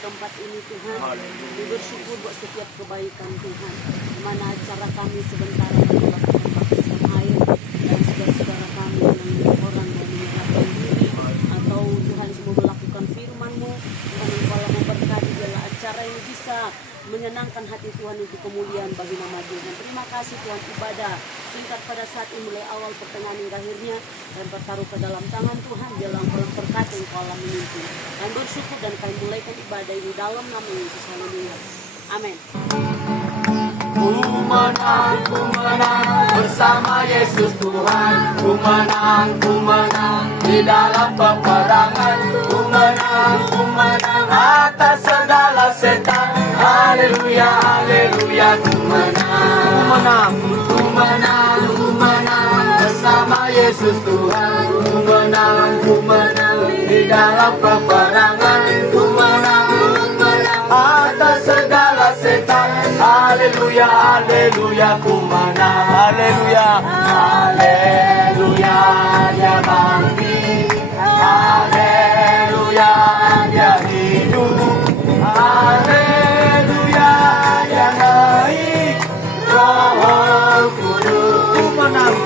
tempat ini Tuhan. Kami bersyukur buat setiap kebaikan Tuhan. Dimana acara kami sebentar melakukan baptisan air dan saudara-saudara kami yang orang yang menyerahkan diri atau Tuhan semua melakukan firman-Mu. Tuhan Engkau memberkati dalam acara ini bisa menyenangkan hati Tuhan untuk kemuliaan bagi nama Tuhan. Terima kasih Tuhan, ibadah singkat pada saat ini mulai awal pertengahan hingga akhirnya dan bertaruh ke dalam tangan Tuhan dalam kolam berkat yang Kau memimpin. Kami bersyukur dan kami mulaikan ibadah ini dalam nama Yesus. Haleluya. Amin. Ku menang bersama Yesus Tuhan. Ku menang di dalam peperangan. Ku menang atas segala setan. Haleluya, haleluya. Ku menang bersama Yesus Tuhan. Ku menang di dalam peperangan. Ku menang atas segala setan. Haleluya, haleluya, ku menang. Haleluya, haleluya, dia bangkit. Haleluya, dia hidup. Haleluya, dia naik. Roh Kudus. Ku menang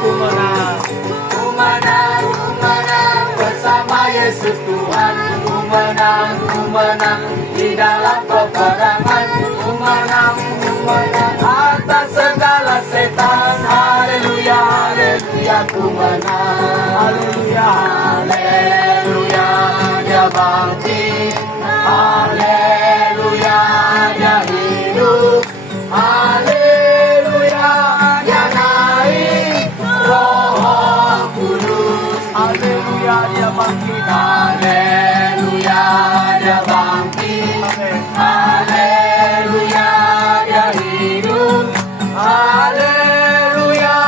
bersama Yesus Tuhan. Ku menang di dalam peperangan. Ku menang atas segala setan. Haleluya, haleluya, ku menang. Haleluya, haleluya, dia bangkit. Haleluya, dia hidup. Haleluya, dia naik. Roh Kudus. Haleluya, dia bangkit. Haleluya, dia bangkit. Haleluya, dia hidup. Haleluya,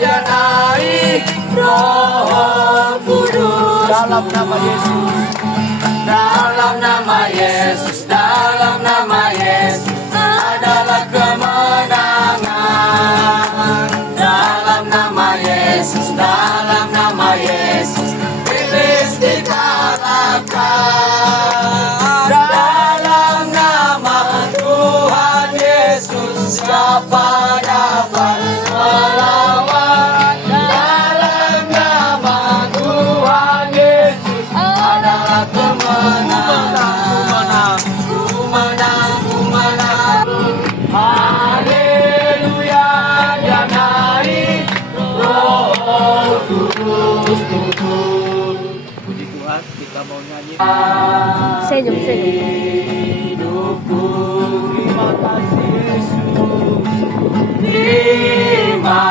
dia naik. Roh Kudus. Dalam nama Yesus. Dalam nama Yesus. Dalam nama Yesus adalah kemenangan. Dalam nama Yesus. Dalam nama Yesus iblis dikalahkan. Dalam nama Tuhan Yesus siapa dapat melawan. Dalam nama Tuhan Yesus adalah kemenangan. Ku menang. Haleluya, dia naik. Roh Kudus turun. Puji Tuhan, kita mau nyanyi. Senyum. Hidupku, terima kasih Yesus. Terima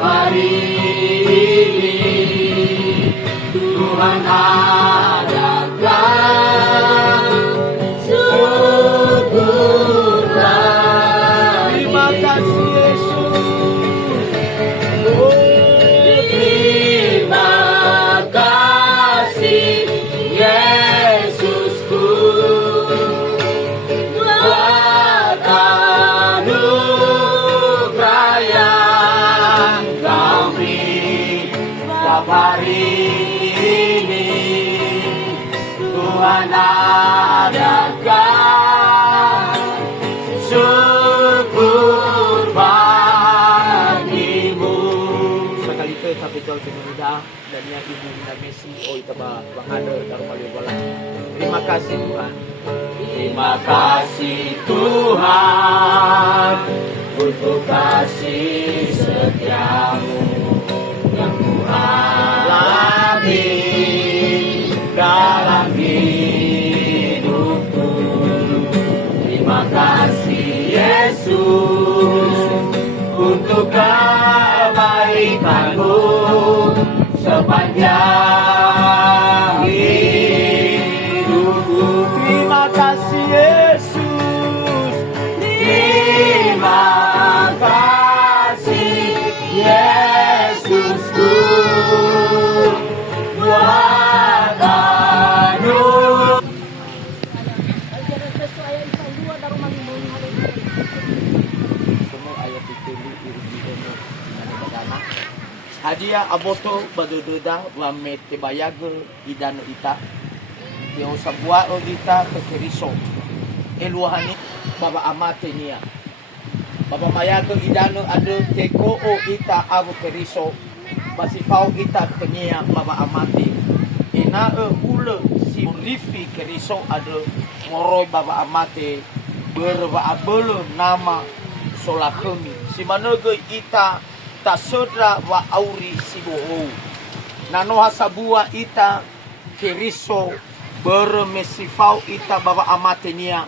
hari ini Tuhan adakan syukurlah. Terima kasih Yesus. Oh, terima kasih Yesusku buat anugerah yang kami setiap hari ini Tuhan adakan syukur bagimu. Sekali itu tapi kau sudah dan yang ibu dan Messi oh itu bah ada dalam bola. Terima kasih Tuhan. Terima kasih Tuhan untuk kasih setiamu yang Tuhan alami dalam hidupku. Terima kasih Yesus untuk kebaikanmu sepanjang hidupku. Terima kasih Yesus. Terima kasih Yesusku buat anugerah. Hadiah aboto badododa wa mete bayago idano ita yo sabua odita kekeriso eluhani baba amate nia baba mayago idano ado teko o ita abu keriso basifau ita kenia baba amate ena ule si rifi keriso ado moroi baba amate berba abelo nama solakemi si manogo ita ta sodra wa auri siboho nano hasabua ita keriso bermesifau ita baba amatenia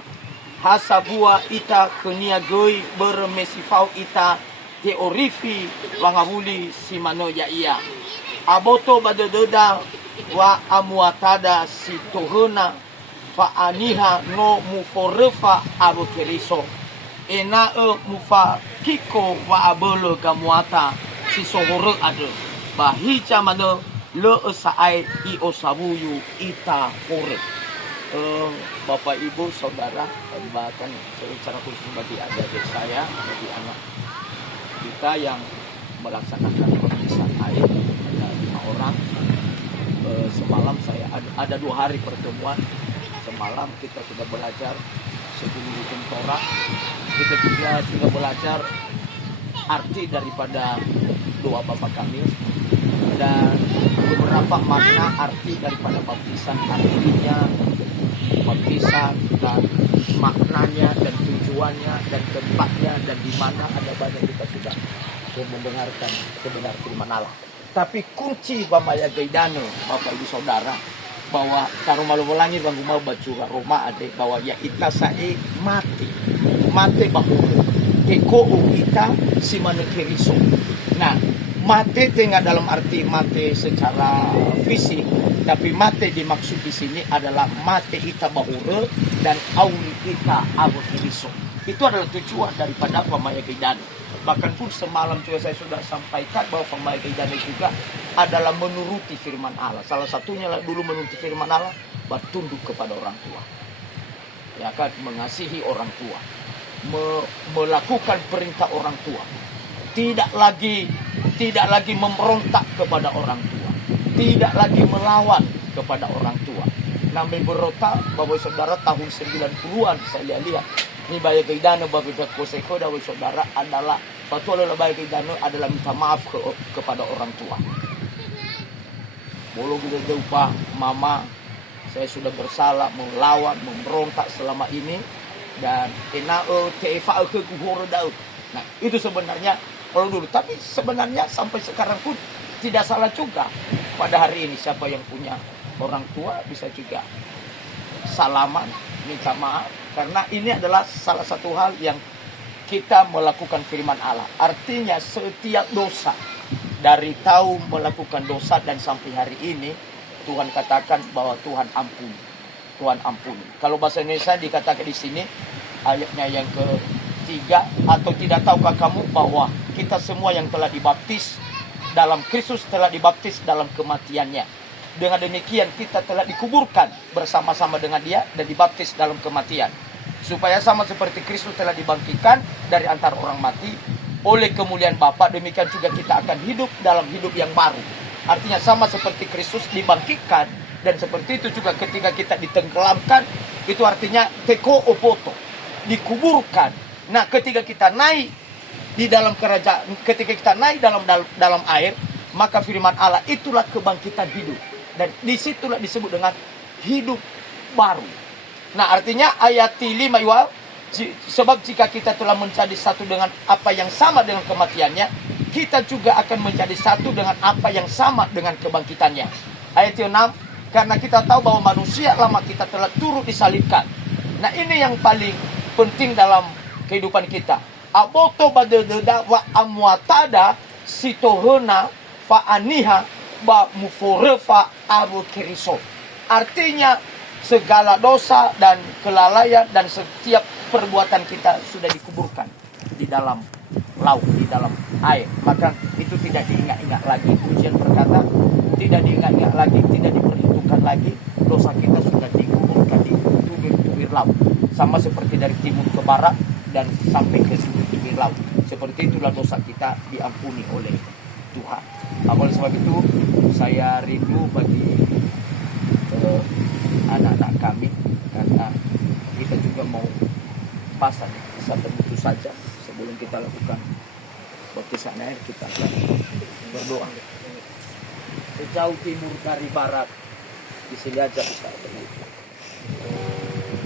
hasabua ita kenia goi bermesifau ita teorifi wangahuli simano ya ia aboto badododa wa amuatada si tohona fa aniha no muforefa abo keriso ena mufa kiko wa abolo kamuata si sohore ada bahica mana le saai I osabuyu ita kore. Bapak Ibu Saudara bahkan secara khusus bagi adik saya bagi anak kita yang melaksanakan pemeriksaan air ada 5 orang. Semalam saya ada 2 hari pertemuan. Semalam kita sudah belajar sebelum Torah, kita juga sudah belajar arti daripada doa Bapa kami dan beberapa makna arti daripada baptisan, artinya baptisan dan maknanya dan tujuannya dan tempatnya dan di mana ada banyak kita sudah mendengarkan kebenaran firman Allah. Tapi kunci Bamaya Gaidano, Bapak Ibu Saudara, bahwa taruh malu ulangi bang mau baca Roma ada bahwa ya ita sae mati bahulu teko kita si mana keriso. Nah mati tengah dalam arti mati secara fisik, tapi mati dimaksud di sini adalah mati ita bahulu dan auli ita abu keriso. Itu adalah tujuan daripada Pamaya Gaidano. Bahkan pun semalam juga saya sudah sampaikan bahwa Pamaya Gaidano juga adalah menuruti firman Allah. Salah satunya dulu menuruti firman Allah, bertunduk kepada orang tua. Ya kan, mengasihi orang tua. Melakukan perintah orang tua. Tidak lagi memberontak kepada orang tua. Tidak lagi melawan kepada orang tua. Namun berontak, Bapak Saudara tahun 90-an saya lihat. Ini Baya Gaidano Bapak Koseko dan Saudara adalah Patulah Baya Gaidano adalah minta maaf kepada orang tua. Bolo bila lupa mama saya sudah bersalah melawan memberontak selama ini dan enao tefa ke kuhur daud. Nah itu sebenarnya kalau dulu, tapi sebenarnya sampai sekarang pun tidak salah juga. Pada hari ini siapa yang punya orang tua bisa juga salaman minta maaf karena ini adalah salah satu hal yang kita melakukan firman Allah. Artinya setiap dosa dari tahu melakukan dosa dan sampai hari ini Tuhan katakan bahwa Tuhan ampuni. Tuhan ampuni. Kalau bahasa Indonesia dikatakan di sini ayatnya yang ketiga, atau tidak tahukah kamu bahwa kita semua yang telah dibaptis dalam Kristus telah dibaptis dalam kematiannya. Dengan demikian kita telah dikuburkan bersama-sama dengan Dia dan dibaptis dalam kematian. Supaya sama seperti Kristus telah dibangkitkan dari antara orang mati oleh kemuliaan Bapa, demikian juga kita akan hidup dalam hidup yang baru. Artinya sama seperti Kristus dibangkitkan, dan seperti itu juga ketika kita ditenggelamkan, itu artinya teko opoto, dikuburkan. Nah, ketika kita naik di dalam kerajaan, ketika kita naik dalam air, maka firman Allah itulah kebangkitan hidup. Dan disitulah disebut dengan hidup baru. Nah, artinya ayat 5 iwal, sebab jika kita telah menjadi satu dengan apa yang sama dengan kematiannya, kita juga akan menjadi satu dengan apa yang sama dengan kebangkitannya. Ayat 6, karena kita tahu bahwa manusia lama kita telah turut disalibkan. Nah, ini yang paling penting dalam kehidupan kita. Aboto badededa wa amwatada sitohona fa aniha ba muforefa abu keriso. Artinya segala dosa dan kelalaian dan setiap perbuatan kita sudah dikuburkan di dalam laut, di dalam air. Maka itu tidak diingat-ingat lagi. Pujian berkata, tidak diingat-ingat lagi, tidak diperhitungkan lagi. Dosa kita sudah dikuburkan di tubir-tubir laut. Sama seperti dari timur ke barat dan sampai ke tubir laut. Seperti itulah dosa kita diampuni oleh Tuhan. Oleh sebab itu, saya rindu bagi anak-anak kami, karena kita juga mau pasang satu itu saja sebelum kita lakukan baptisan air. Kita akan berdoa. Sejauh timur dari barat, di sini aja bisa begitu.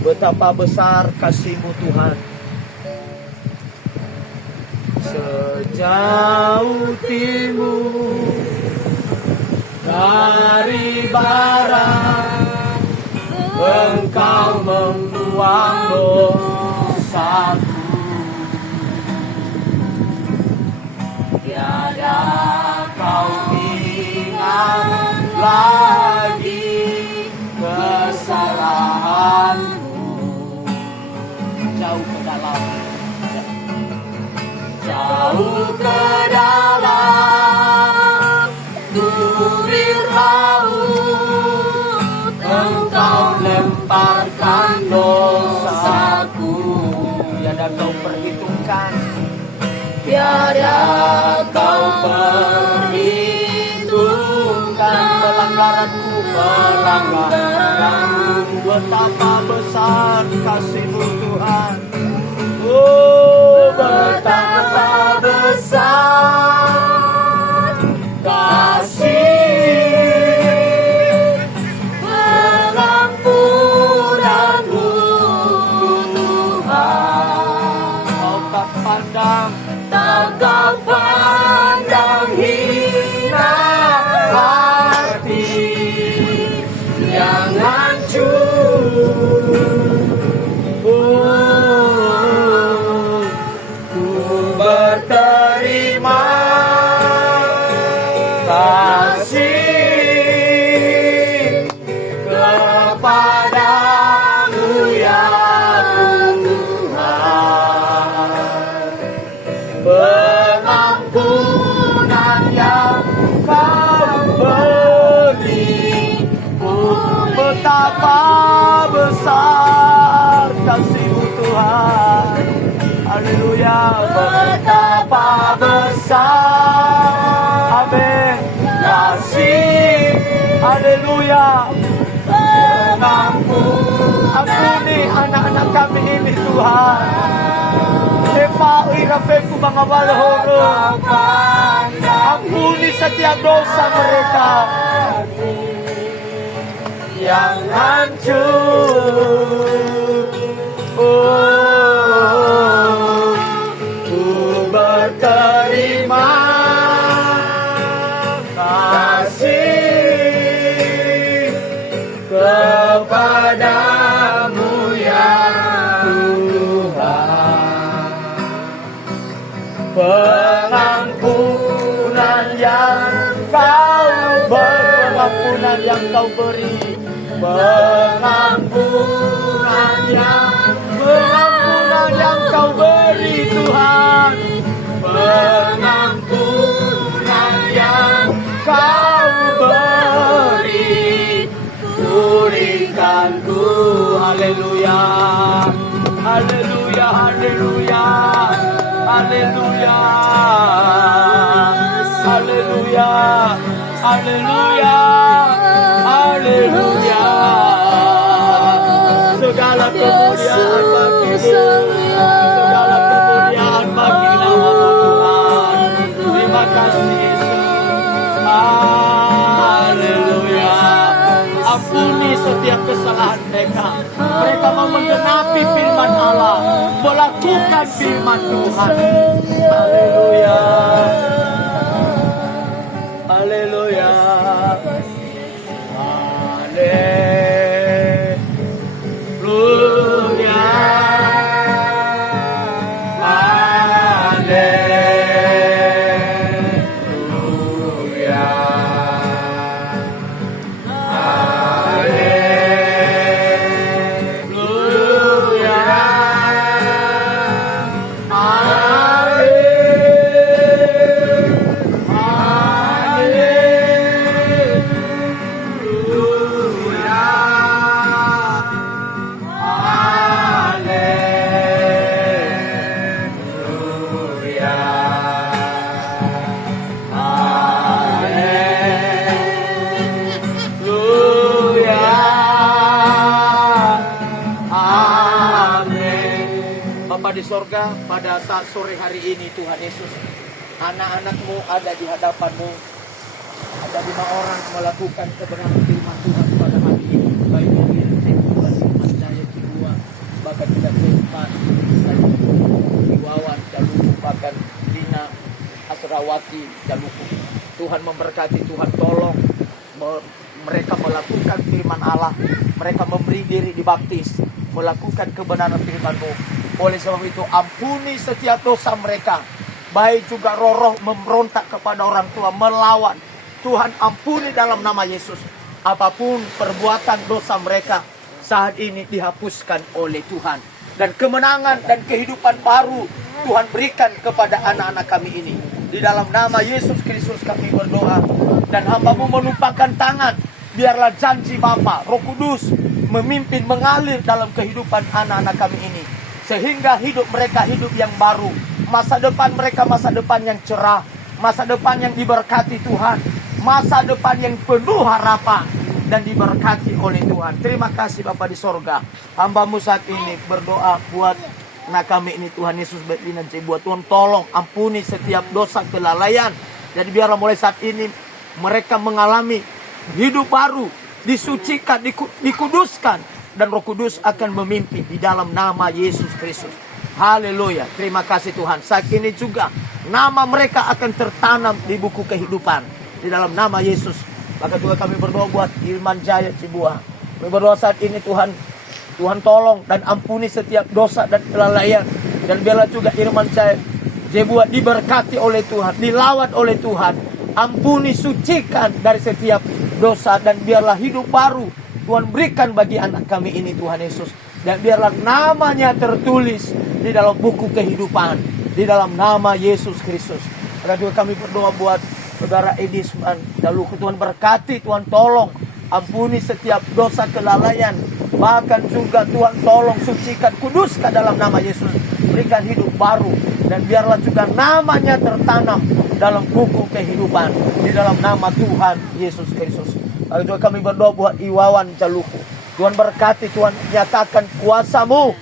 Betapa besar kasih-Mu Tuhan. Sejauh timur dari barat, Engkau membuang dosaku. Tiada kau ingat lagi kesalahanku. Jauh ke dalam, jauh ke dalam tubir laut, Engkau lemparkan dosaku. Tiada kau perhitungkan, tiada kau perhitungkan pelanggaranku. Betapa besar kasih-Mu Tuhan. Oh, betapa besar kasih pengampunan-Mu Tuhan. Kau tak pandang hina hati yang hancur. Ku berterima kasih kepadamu ya Tuhan. Pengampunan yang Kau beri, betapa besar kasih-Mu Tuhan. Haleluya, betapa besar, amin, kasih, haleluya. Ampuni anak-anak kami ini Tuhan. Lepai rafeku mga walhoro. Ampuni setiap dosa mereka yang hancur. Oh, ku berterima kasih kepadamu ya Tuhan. yang kau pengampunan yang kau beri, pengampunan yang kau beri Tuhan, pengampunan yang kau beri, pulihkan ku. Haleluya, haleluya, haleluya, haleluya, haleluya, haleluya, haleluya. Segala kemuliaan bagimu, segala kemuliaan bagi nama-Mu Tuhan. Terima kasih Yesus. Haleluya. Ampuni setiap kesalahan mereka. Mereka mau menggenapi firman Allah, melakukan firman Tuhan. Haleluya. Haleluya. Haleluya. Di sorga, pada saat sore hari ini Tuhan Yesus, anak-anak-Mu ada di hadapan-Mu. Ada 5 orang melakukan kebenaran firman Tuhan pada hari ini. Baik yang Tuhan Firman Jaya Cibua, bahkan tidak Tuhan Iwawan Jaluku, bahkan Lina Asrawati Jaluku. Tuhan memberkati, Tuhan tolong mereka melakukan firman Allah. Mereka memberi diri dibaptis, melakukan kebenaran firman-Mu. Oleh sebab itu, ampuni setiap dosa mereka. Baik juga roh-roh memberontak kepada orang tua, melawan. Tuhan ampuni dalam nama Yesus. Apapun perbuatan dosa mereka saat ini dihapuskan oleh Tuhan. Dan kemenangan dan kehidupan baru Tuhan berikan kepada anak-anak kami ini. Di dalam nama Yesus Kristus kami berdoa. Dan hamba-Mu menumpahkan tangan. Biarlah janji Bapa, Roh Kudus memimpin, mengalir dalam kehidupan anak-anak kami ini. Sehingga hidup mereka hidup yang baru. Masa depan mereka masa depan yang cerah. Masa depan yang diberkati Tuhan. Masa depan yang penuh harapan. Dan diberkati oleh Tuhan. Terima kasih Bapa di sorga. Hamba-Mu saat ini berdoa buat anak kami ini Tuhan Yesus Betlina Cibua. Tuhan tolong ampuni setiap dosa kelalaian. Jadi biarlah mulai saat ini mereka mengalami hidup baru. Disucikan, dikuduskan. Dan Roh Kudus akan memimpin di dalam nama Yesus Kristus. Haleluya. Terima kasih Tuhan. Saat ini juga nama mereka akan tertanam di buku kehidupan. Di dalam nama Yesus. Maka juga kami berdoa buat Firman Jaya Cibua. Kami berdoa saat ini Tuhan. Tuhan tolong dan ampuni setiap dosa dan kelalaian. Dan biarlah juga Firman Jaya Cibua diberkati oleh Tuhan. Dilawat oleh Tuhan. Ampuni, sucikan dari setiap dosa. Dan biarlah hidup baru Tuhan berikan bagi anak kami ini Tuhan Yesus. Dan biarlah namanya tertulis di dalam buku kehidupan. Di dalam nama Yesus Kristus. Dan juga kami berdoa buat Saudara Edisman. Lalu Tuhan berkati, Tuhan tolong. Ampuni setiap dosa kelalaian. Bahkan juga Tuhan tolong sucikan, kuduskan dalam nama Yesus. Berikan hidup baru. Dan biarlah juga namanya tertanam dalam buku kehidupan. Di dalam nama Tuhan Yesus Kristus. Lalu juga kami berdoa buat Iwawan Jaluku. Tuhan berkati, Tuhan nyatakan kuasa-Mu.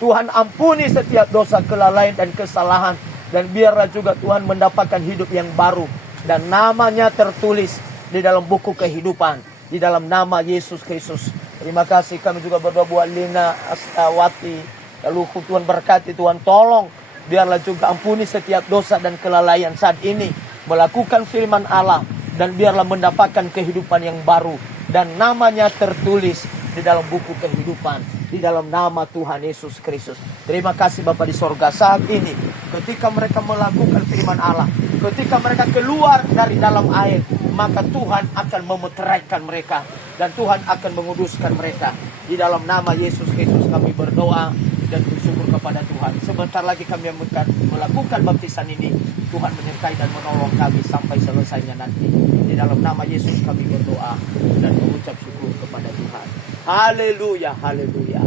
Tuhan ampuni setiap dosa, kelalaian dan kesalahan. Dan biarlah juga Tuhan mendapatkan hidup yang baru. Dan namanya tertulis di dalam buku kehidupan. Di dalam nama Yesus Kristus. Terima kasih. Kami juga berdoa buat Lina Asrawati Jaluku. Tuhan berkati, Tuhan tolong. Biarlah juga ampuni setiap dosa dan kelalaian saat ini. Melakukan firman Allah. Dan biarlah mendapatkan kehidupan yang baru. Dan namanya tertulis di dalam buku kehidupan. Di dalam nama Tuhan Yesus Kristus. Terima kasih Bapa di sorga saat ini. Ketika mereka melakukan firman Allah. Ketika mereka keluar dari dalam air, maka Tuhan akan memeteraikan mereka. Dan Tuhan akan menguduskan mereka. Di dalam nama Yesus Kristus kami berdoa dan bersyukur kepada Tuhan. Sebentar lagi kami akan melakukan baptisan ini. Tuhan menyertai dan menolong kami sampai selesainya nanti. Di dalam nama Yesus kami berdoa dan mengucap syukur kepada Tuhan. Haleluya, haleluya.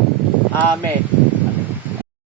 Amin.